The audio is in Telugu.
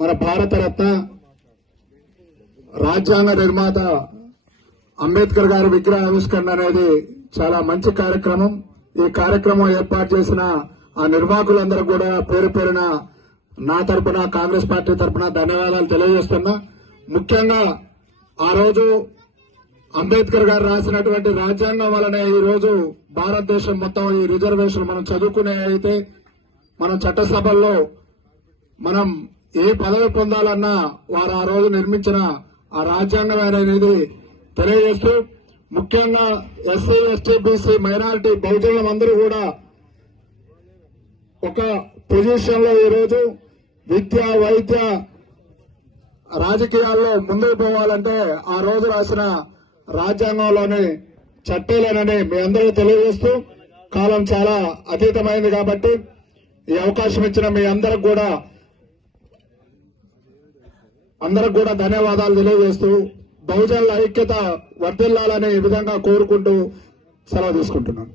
మన భారతరత్న రాజ్యాంగ నిర్మాత అంబేద్కర్ గారి విగ్రహ ఆవిష్కరణ అనేది చాలా మంచి కార్యక్రమం. ఈ కార్యక్రమం ఏర్పాటు చేసిన ఆ నిర్వాహకులందరూ కూడా పేరు పేరున నా తరపున కాంగ్రెస్ పార్టీ తరపున ధన్యవాదాలు తెలియజేస్తున్నా. ముఖ్యంగా ఆ రోజు అంబేద్కర్ గారు రాసినటువంటి రాజ్యాంగం వలనే ఈ రోజు భారతదేశం మొత్తం ఈ రిజర్వేషన్ మనం చదువుకునే అయితే మనం చట్టసభల్లో మనం ఏ పదవి పొందాలన్నా వారు ఆ రోజు నిర్మించిన ఆ రాజ్యాంగం అనేది తెలియజేస్తూ ముఖ్యంగా ఎస్సీ ఎస్టీ బీసీ మైనారిటీ బహుజనులందరూ కూడా ఒక పొజిషన్లో ఈరోజు విద్య వైద్య రాజకీయాల్లో ముందుకు పోవాలంటే ఆ రోజు రాసిన రాజ్యాంగంలోని చట్టాలనని మీ అందరూ తెలియజేస్తూ కాలం చాలా అతీతమైంది కాబట్టి ఈ అవకాశం ఇచ్చిన మీ అందరికి కూడా అందరికి కూడా ధన్యవాదాలు తెలియజేస్తూ బహుజనుల ఐక్యత వర్ధిల్లాలనే విధంగా కోరుకుంటూ సెలవు తీసుకుంటున్నాను